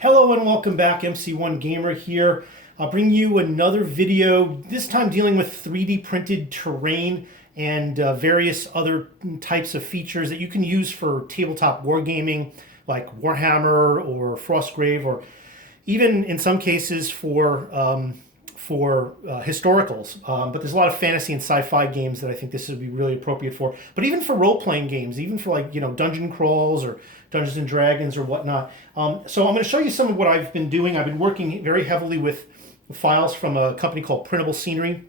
Hello and welcome back, MC1 Gamer here. I'll bring you another video, this time dealing with 3D printed terrain and various other types of features that you can use for tabletop wargaming like Warhammer or frostgrave, or even in some cases for historicals. But there's a lot of fantasy and sci-fi games that I think this would be really appropriate for. But even for role-playing games, even for dungeon crawls or Dungeons and Dragons or whatnot. So I'm going to show you some of what I've been doing. I've been working very heavily with files from a company called Printable Scenery.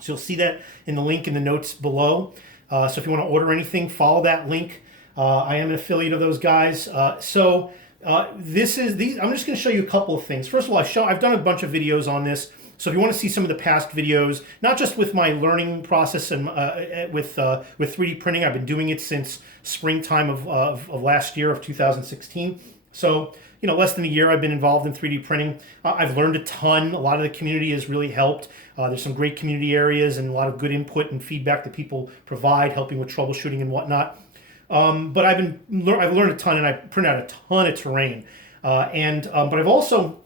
So you'll see that in the link in the notes below. So if you want to order anything, follow that link. I am an affiliate of those guys. I'm just going to show you a couple of things. First of all, I've done a bunch of videos on this. So if you want to see some of the past videos, not just with my learning process and with 3D printing, I've been doing it since springtime of last year, of 2016. So, less than a year I've been involved in 3D printing. I've learned a ton. A lot of the community has really helped. There's some great community areas and a lot of good input and feedback that people provide, helping with troubleshooting and whatnot. But I've learned a ton, and I print out a ton of terrain. But I've also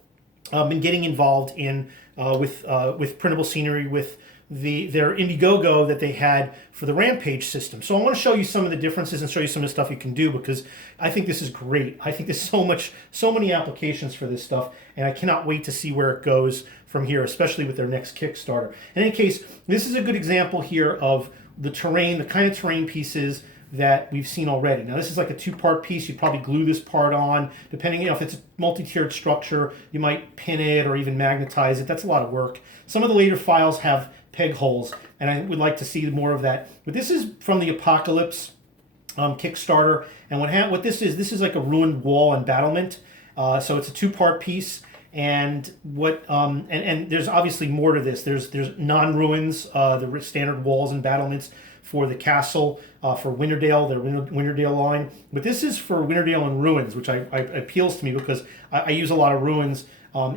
been getting involved in with Printable Scenery, with their Indiegogo that they had for the Rampage system. So I want to show you some of the differences and show you some of the stuff you can do, because I think this is great. I think there's so many applications for this stuff, and I cannot wait to see where it goes from here, especially with their next Kickstarter. In any case, this is a good example here of the terrain, the kind of terrain pieces that we've seen already. Now this is like a two-part piece. You'd probably glue this part on. Depending, if it's a multi-tiered structure, you might pin it or even magnetize it. That's a lot of work. Some of the later files have peg holes, and I would like to see more of that. But this is from the Apocalypse Kickstarter, and what this is like a ruined wall and battlement. So it's a two-part piece, and and there's obviously more to this. There's non-ruins, the standard walls and battlements for the castle, for Winterdale, the Winterdale line. But this is for Winterdale and ruins, which appeals to me because I use a lot of ruins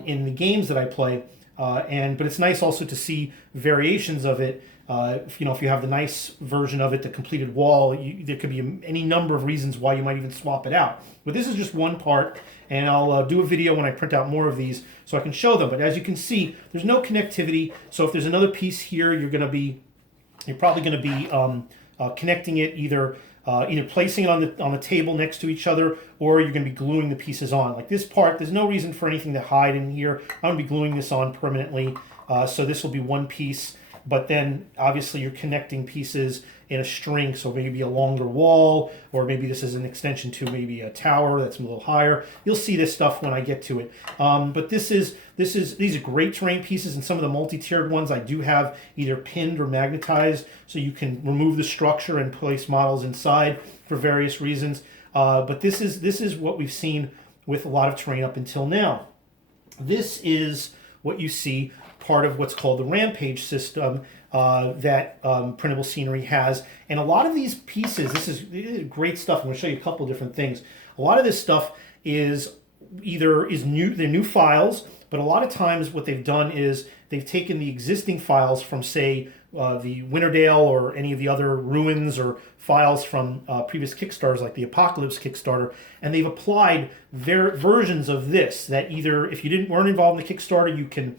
in the games that I play. But it's nice also to see variations of it. If you have the nice version of it, the completed wall, there could be any number of reasons why you might even swap it out. But this is just one part, and I'll do a video when I print out more of these so I can show them. But as you can see, there's no connectivity. So if there's another piece here, you're probably going to be connecting it, either placing it on the table next to each other, or you're going to be gluing the pieces on. Like this part, there's no reason for anything to hide in here. I'm going to be gluing this on permanently, so this will be one piece. But then obviously you're connecting pieces in a string, so maybe a longer wall, or maybe this is an extension to maybe a tower that's a little higher. You'll see this stuff when I get to it. But these are great terrain pieces, and some of the multi-tiered ones I do have either pinned or magnetized, so you can remove the structure and place models inside for various reasons. But this is what we've seen with a lot of terrain up until now. This is what you see, part of what's called the Rampage system that Printable Scenery has. And a lot of these pieces, this is great stuff. I'm going to show you a couple of different things. A lot of this stuff is new, they're new files, but a lot of times what they've done is they've taken the existing files from, say, the Winterdale or any of the other ruins, or files from previous Kickstarters like the Apocalypse Kickstarter, and they've applied their versions of this that either, if you weren't involved in the Kickstarter, you can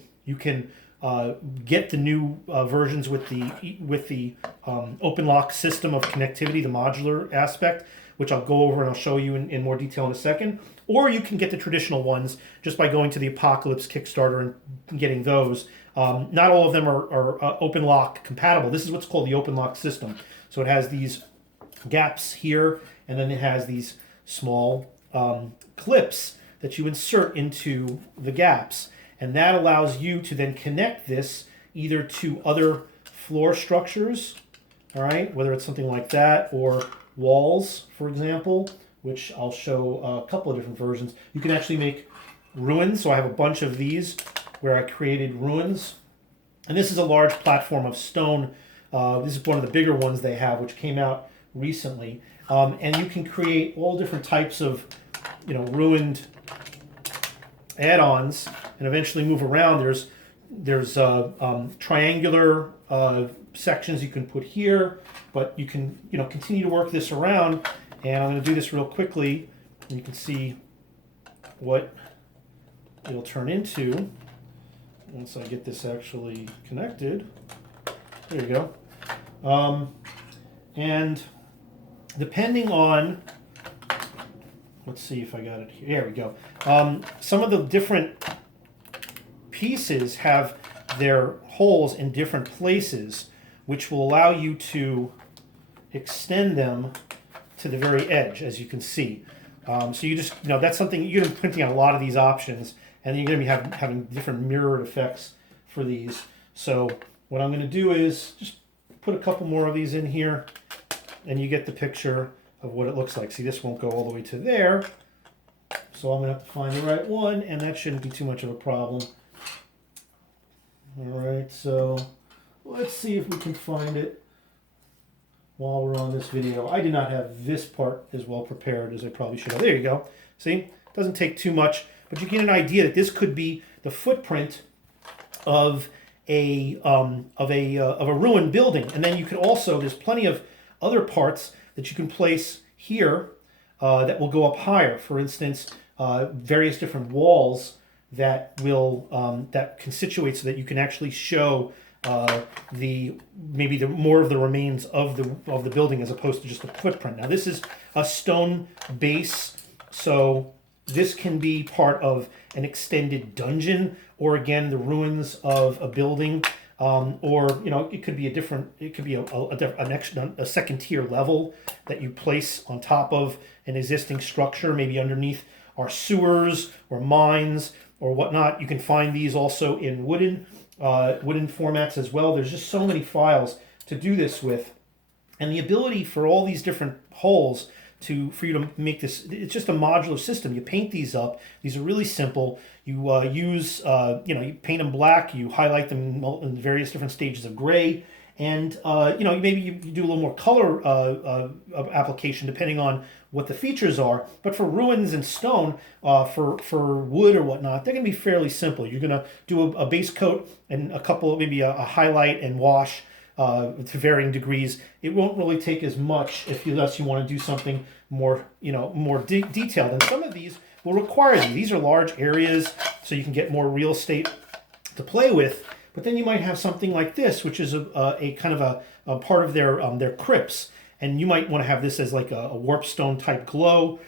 get the new versions with the OpenLOCK system of connectivity, the modular aspect, which I'll go over and I'll show you in more detail in a second. Or you can get the traditional ones just by going to the Apocalypse Kickstarter and getting those. Not all of them are OpenLOCK compatible. This is what's called the OpenLOCK system. So it has these gaps here, and then it has these small clips that you insert into the gaps. And that allows you to then connect this either to other floor structures, all right, whether it's something like that, or walls, for example, which I'll show a couple of different versions. You can actually make ruins. So I have a bunch of these where I created ruins. And this is a large platform of stone. This is one of the bigger ones they have, which came out recently. And you can create all different types of, ruined add-ons and eventually move around. There's triangular sections you can put here, but you can continue to work this around. And I'm going to do this real quickly, and you can see what it'll turn into, once I get this actually connected, there you go. And depending on, let's see if I got it here. There we go. Some of the different pieces have their holes in different places, which will allow you to extend them to the very edge, as you can see. So you just, that's something, you're going to be printing out a lot of these options, and you're going to be having different mirrored effects for these. So what I'm going to do is just put a couple more of these in here, and you get the picture of what it looks like. See, this won't go all the way to there, so I'm going to have to find the right one, and that shouldn't be too much of a problem. All right, so let's see if we can find it while we're on this video. I did not have this part as well prepared as I probably should have. There you go. See, it doesn't take too much, but you get an idea that this could be the footprint of a ruined building. And then you could also, there's plenty of other parts that you can place here that will go up higher. For instance, various different walls that will that can situate so that you can actually show maybe the more of the remains of the building as opposed to just a footprint. Now this is a stone base, so this can be part of an extended dungeon, or again the ruins of a building, or it could be a second tier level that you place on top of an existing structure, maybe underneath our sewers or mines or whatnot. You can find these also in wooden formats as well. There's just so many files to do this with, and the ability for all these different holes for you to make this. It's just a modular system. You paint these up. These are really simple. You you paint them black. You highlight them in various different stages of gray, and maybe you do a little more color application depending on what the features are. But for ruins and stone, for wood or whatnot, they're going to be fairly simple. You're going to do a base coat and maybe a highlight and wash to varying degrees. It won't really take as much unless you want to do something more detailed. And some of these will require these. These are large areas, so you can get more real estate to play with. But then you might have something like this, which is a kind of a part of their crypts. And you might want to have this as like a warpstone type glow,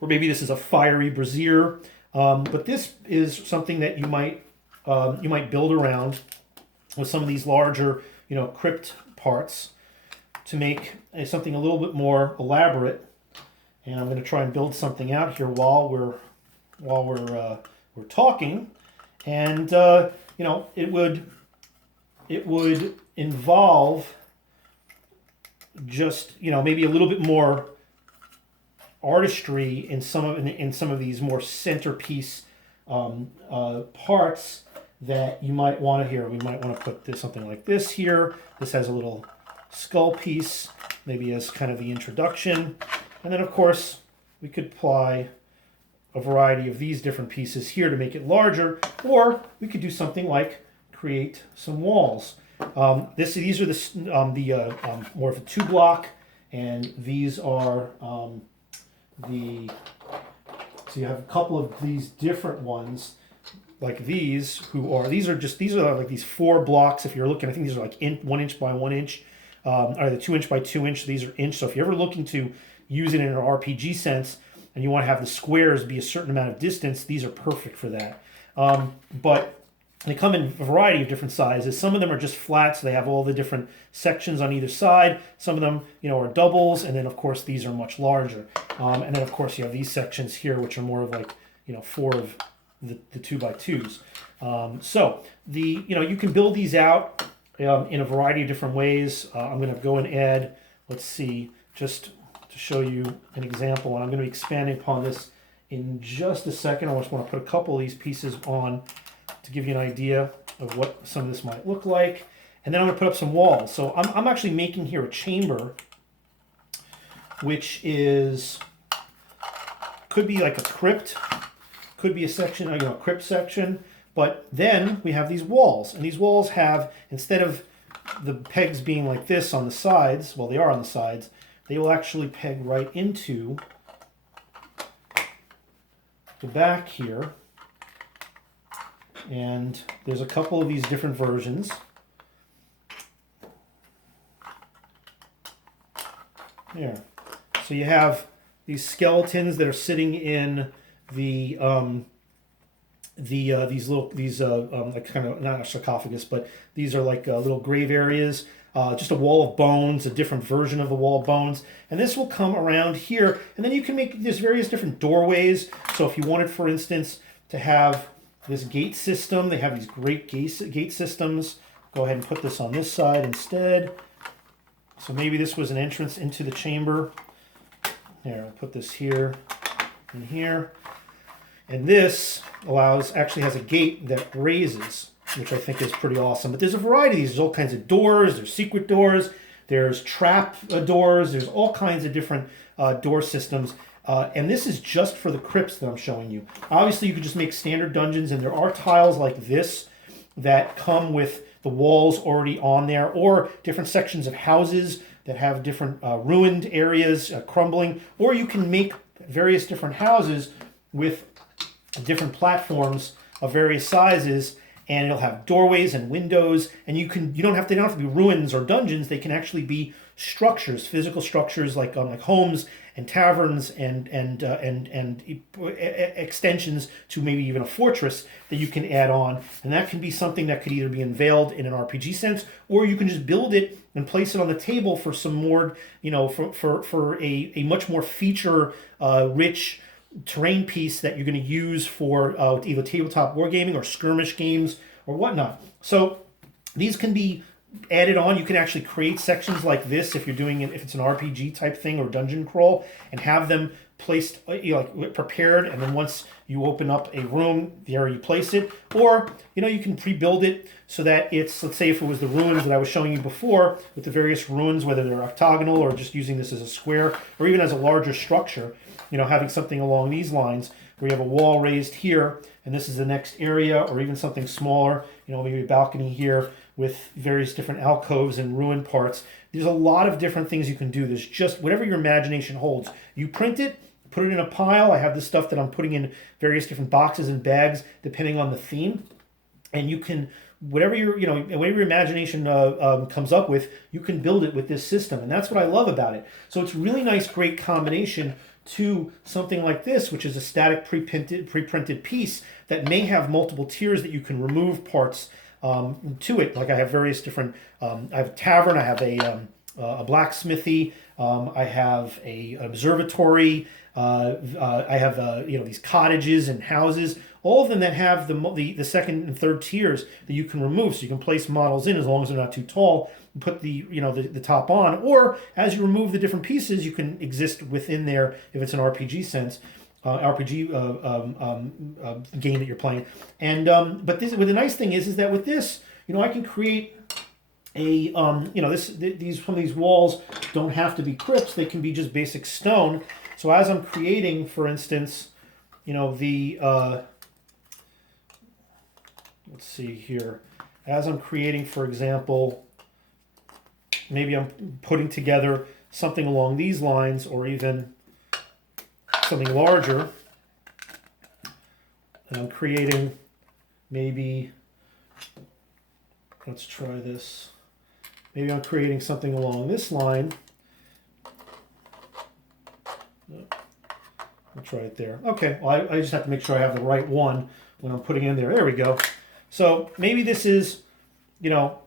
or maybe this is a fiery brazier. But this is something that you might build around with some of these larger crypt parts to make something a little bit more elaborate. And I'm going to try and build something out here while we're talking. And it would involve just maybe a little bit more artistry in some of these more centerpiece parts that you might want to hear. We might want to put something like this here. This has a little skull piece, maybe as kind of the introduction, and then of course we could apply a variety of these different pieces here to make it larger, or we could do something like create some walls. These are more of a 2-block, and these are so you have a couple of these different ones like these these are like these 4 blocks. If you're looking, I think these are like 1 inch by 1 inch, or the 2 inch by 2 inch. These are inch. So if you're ever looking to use it in an RPG sense and you want to have the squares be a certain amount of distance, these are perfect for that. But they come in a variety of different sizes. Some of them are just flat, so they have all the different sections on either side. Some of them, are doubles, and then of course these are much larger. And then of course you have these sections here, which are more of like 4 of the 2x2s. So you can build these out in a variety of different ways. I'm going to go and add, let's see, just to show you an example, and I'm going to be expanding upon this in just a second. I just want to put a couple of these pieces on to give you an idea of what some of this might look like. And then I'm going to put up some walls. So I'm actually making here a chamber, which could be like a crypt, could be a section, a crypt section. But then we have these walls, and these walls have, instead of the pegs being like this on the sides, well, they are on the sides, they will actually peg right into the back here. And there's a couple of these different versions. Here. So you have these skeletons that are sitting in the like kind of not a sarcophagus, but these are like little grave areas. Just a wall of bones, a different version of the wall of bones, and this will come around here, and then you can make there's various different doorways. So if you wanted, for instance, to have this gate system, they have these great gate systems. Go ahead and put this on this side instead. So maybe this was an entrance into the chamber. Here, I'll put this here and here. And this actually has a gate that raises, which I think is pretty awesome. But there's a variety of these. There's all kinds of doors. There's secret doors. There's trap doors. There's all kinds of different door systems. And this is just for the crypts that I'm showing you. Obviously, you could just make standard dungeons, and there are tiles like this that come with the walls already on there, or different sections of houses that have different ruined areas, crumbling, or you can make various different houses with different platforms of various sizes, and it'll have doorways and windows, and they don't have to be ruins or dungeons. They can actually be structures, physical structures like homes and taverns and extensions to maybe even a fortress that you can add on. And that can be something that could either be unveiled in an RPG sense, or you can just build it and place it on the table for some more, for a much more feature rich terrain piece that you're going to use for either tabletop wargaming or skirmish games or whatnot. So these can be added on. You can actually create sections like this if you're doing it, if it's an RPG type thing or dungeon crawl, and have them placed, prepared, and then once you open up a room, there you place it. Or you can pre-build it so that it's, let's say if it was the ruins that I was showing you before, with the various ruins, whether they're octagonal or just using this as a square or even as a larger structure, having something along these lines where you have a wall raised here and this is the next area, or even something smaller, maybe a balcony here with various different alcoves and ruined parts. There's a lot of different things you can do. There's just whatever your imagination holds. You print it, put it in a pile. I have this stuff that I'm putting in various different boxes and bags depending on the theme. And you can, whatever your imagination comes up with, you can build it with this system. And that's what I love about it. So it's really nice, great combination to something like this, which is a static pre-printed piece that may have multiple tiers that you can remove parts to it. Like I have various different, I have a tavern, I have a blacksmithy, I have an observatory, I have these cottages and houses, all of them that have the second and third tiers that you can remove. So you can place models in as long as they're not too tall, and put the top on, or as you remove the different pieces, you can exist within there if it's an RPG sense. RPG game that you're playing, and but the nice thing is that with this, I can create a these some of these walls don't have to be crypts; they can be just basic stone. So as I'm creating, for instance, let's see here, as I'm creating, for example, maybe I'm putting together something along these lines, or even something larger, and I'm creating maybe, let's try this, maybe I'm creating something along this line. I'll try it there. Okay, well, I just have to make sure I have the right one when I'm putting it in there. There we go. So maybe this is,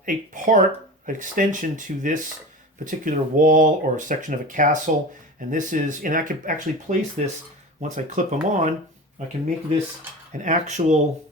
a part, extension to this particular wall or a section of a castle. And this is, and I could actually place this, once I clip them on, I can make this an actual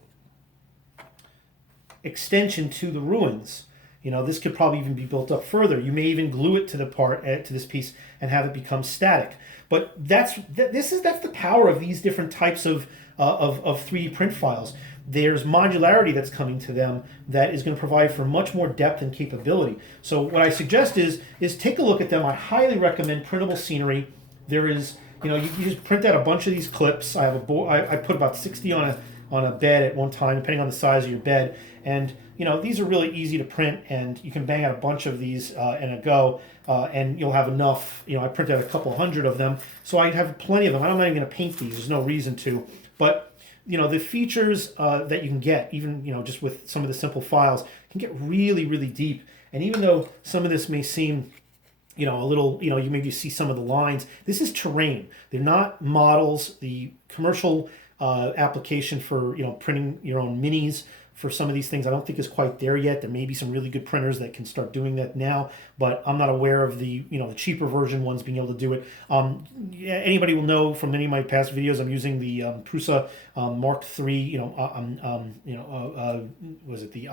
extension to the ruins. This could probably even be built up further. You may even glue it to to this piece and have it become static. But that's the power of these different types of 3D print files. There's modularity that's coming to them that is going to provide for much more depth and capability. So what I suggest is take a look at them. I highly recommend Printable Scenery. There is, you just print out a bunch of these clips. I have I put about 60 on a bed at one time, depending on the size of your bed. And these are really easy to print, and you can bang out a bunch of these in a go, and you'll have enough. I printed out a couple hundred of them, so I have plenty of them. I'm not even going to paint these. There's no reason to, but the features that you can get, even just with some of the simple files, can get really, really deep. And even though some of this may seem a little, you maybe see some of the lines. This is terrain. They're not models. The commercial application for, printing your own minis for some of these things, I don't think is quite there yet. There may be some really good printers that can start doing that now, but I'm not aware of the, the cheaper version ones being able to do it. Yeah, anybody will know from many of my past videos, I'm using the Prusa Mark III, was it the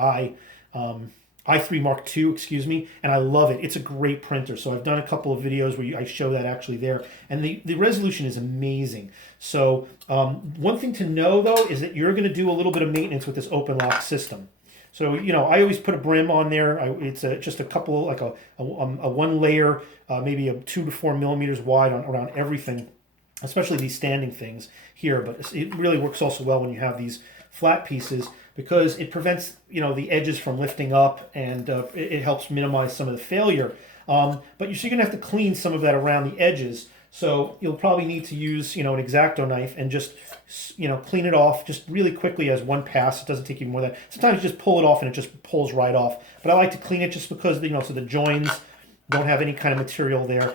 i3 Mark II, excuse me, and I love it. It's a great printer. So I've done a couple of videos where I show that actually there, and the resolution is amazing. So one thing to know though is that you're going to do a little bit of maintenance with this OpenLOCK system. So I always put a brim on there. It's just a couple, like a one layer, maybe a 2 to 4 millimeters wide around everything, especially these standing things here. But it really works also well when you have these flat pieces, because it prevents the edges from lifting up, and it helps minimize some of the failure. But you're going to have to clean some of that around the edges. So you'll probably need to use an X-Acto knife and just clean it off just really quickly as one pass. It doesn't take you more than. Sometimes you just pull it off and it just pulls right off. But I like to clean it just because so the joins don't have any kind of material there.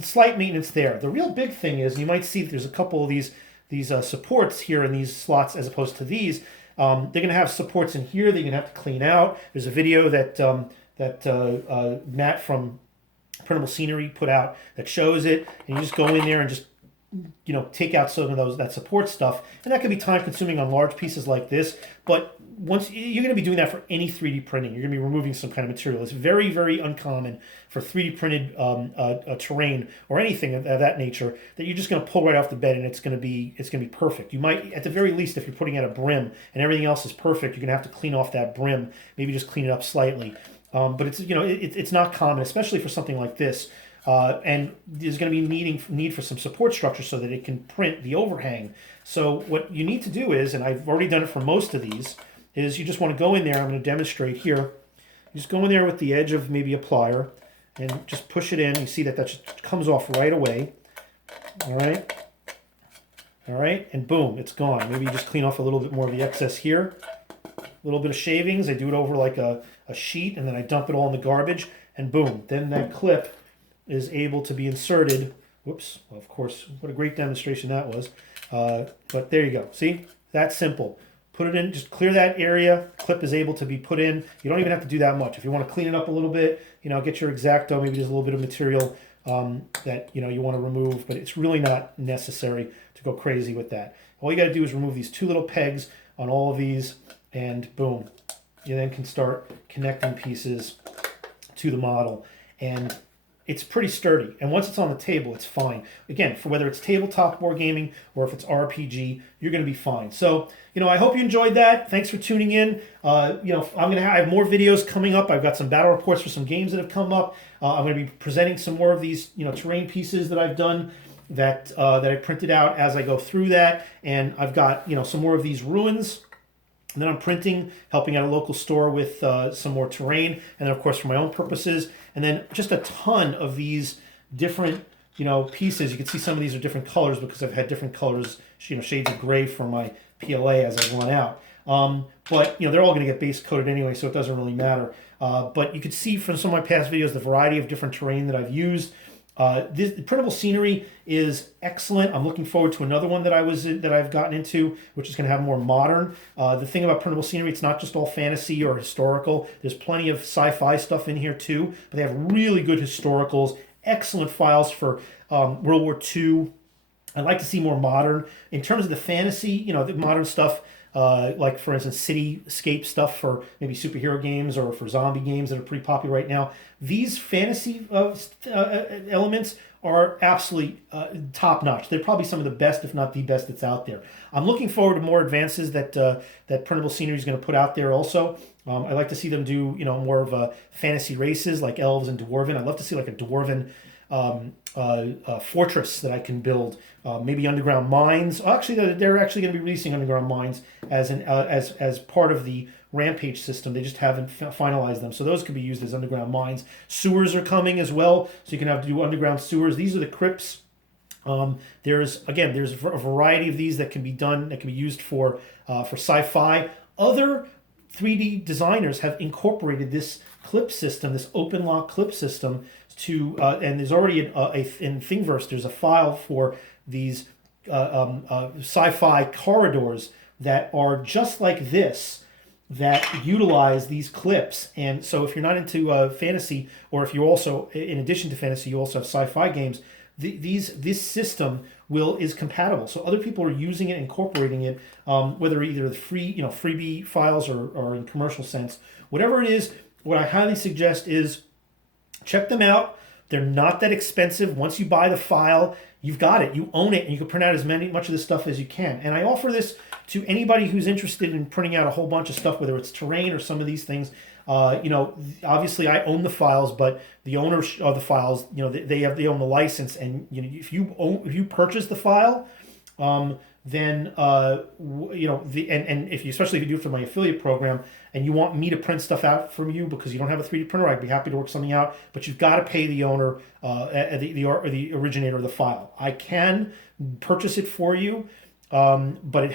Slight maintenance there. The real big thing is, you might see that there's a couple of these supports here in these slots as opposed to these. They're going to have supports in here that you're going to have to clean out. There's a video that Matt from Printable Scenery put out that shows it, and you just go in there and just take out some of that support stuff, and that can be time consuming on large pieces like this. But once you're going to be doing that for any 3D printing, you're going to be removing some kind of material. It's very, very uncommon for 3D printed terrain or anything of that nature that you're just going to pull right off the bed and it's going to be perfect. You might, at the very least, if you're putting out a brim and everything else is perfect, you're going to have to clean off that brim, maybe just clean it up slightly. But it's not common, especially for something like this. And there's going to be need for some support structure so that it can print the overhang. So what you need to do is, and I've already done it for most of these, is you just want to go in there. I'm going to demonstrate here. You just go in there with the edge of maybe a plier and just push it in. You see that just comes off right away. All right, and boom, it's gone. Maybe you just clean off a little bit more of the excess here. A little bit of shavings. I do it over like a sheet, and then I dump it all in the garbage, and boom, then that clip is able to be inserted. Whoops, well, of course, what a great demonstration that was. But there you go. See, that's simple. Put it in, just clear that area. Clip is able to be put in. You don't even have to do that much. If you want to clean it up a little bit, get your X-Acto, maybe there's a little bit of material that you want to remove, but it's really not necessary to go crazy with that. All you got to do is remove these two little pegs on all of these, and boom, you then can start connecting pieces to the model. And it's pretty sturdy, and once it's on the table, it's fine. Again, for whether it's tabletop board gaming or if it's RPG, you're going to be fine. So, I hope you enjoyed that. Thanks for tuning in. I have more videos coming up. I've got some battle reports for some games that have come up. I'm going to be presenting some more of these, terrain pieces that I've done that I printed out as I go through that, and I've got some more of these ruins. And then I'm printing, helping out a local store with some more terrain, and then of course for my own purposes, and then just a ton of these different pieces. You can see some of these are different colors because I've had different colors, shades of gray for my PLA as I run out. But they're all going to get base coated anyway, so it doesn't really matter. But you can see from some of my past videos the variety of different terrain that I've used. This Printable Scenery is excellent. I'm looking forward to another one that I've gotten into, which is going to have more modern. The thing about Printable Scenery, it's not just all fantasy or historical. There's plenty of sci-fi stuff in here too, but they have really good historicals, excellent files for World War II. I'd like to see more modern. In terms of the fantasy, the modern stuff, like for instance cityscape stuff for maybe superhero games or for zombie games that are pretty popular right now. These fantasy elements are absolutely top-notch. They're probably some of the best, if not the best, that's out there. I'm looking forward to more advances that Printable Scenery is going to put out there also. I'd like to see them do more of fantasy races like elves and dwarven. I'd love to see like a dwarven fortress that I can build. Maybe underground mines. Actually, they're actually going to be releasing underground mines as part of the Rampage system. They just haven't finalized them, so those could be used as underground mines. Sewers are coming as well, so you can have to do underground sewers. These are the crypts There's a variety of these that can be done, that can be used for sci-fi. Other 3D designers have incorporated this clip system, this OpenLOCK clip system, to and there's already in Thingiverse there's a file for these sci-fi corridors that are just like this, that utilize these clips. And so if you're not into fantasy, or if you also, in addition to fantasy, you also have sci-fi games, this system is compatible. So other people are using it, incorporating it, whether either the freebie files or in commercial sense, whatever it is. What I highly suggest is check them out. They're not that expensive. Once you buy the file, you've got it. You own it, and you can print out much of this stuff as you can. And I offer this to anybody who's interested in printing out a whole bunch of stuff, whether it's terrain or some of these things. Obviously I own the files, but the owners of the files, they own the license, and if you purchase the file, then especially if you do it for my affiliate program, and you want me to print stuff out from you because you don't have a 3D printer, I'd be happy to work something out. But you've got to pay the owner, the originator of the file. I can purchase it for you, but we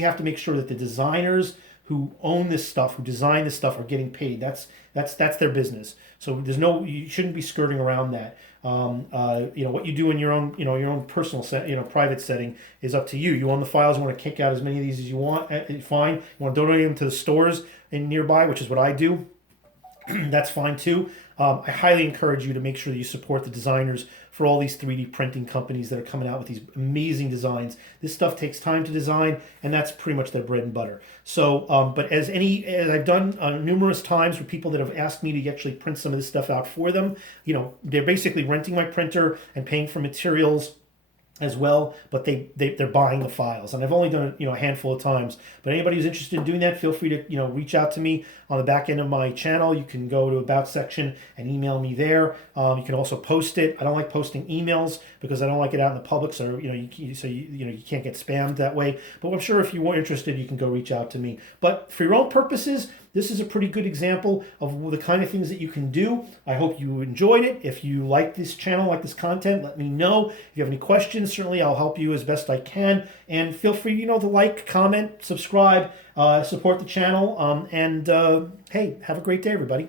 have to make sure that the designers who own this stuff, who design this stuff, are getting paid. That's their business. So you shouldn't be skirting around that. What you do in your own personal private setting is up to you. You own the files. You want to kick out as many of these as you want. Fine. You want to donate them to the stores in nearby, which is what I do. That's fine too. I highly encourage you to make sure that you support the designers for all these 3D printing companies that are coming out with these amazing designs. This stuff takes time to design, and that's pretty much their bread and butter. So, but as I've done numerous times with people that have asked me to actually print some of this stuff out for them, they're basically renting my printer and paying for materials as well, but they're buying the files, and I've only done it a handful of times. But anybody who's interested in doing that, feel free to reach out to me on the back end of my channel. You can go to About section and email me there. You can also post it. I don't like posting emails because I don't like it out in the public, so you can't get spammed that way. But I'm sure if you were interested, you can go reach out to me. But for your own purposes, this is a pretty good example of the kind of things that you can do. I hope you enjoyed it. If you like this channel, like this content, let me know. If you have any questions, certainly I'll help you as best I can. And feel free, to like, comment, subscribe, support the channel. Hey, have a great day, everybody.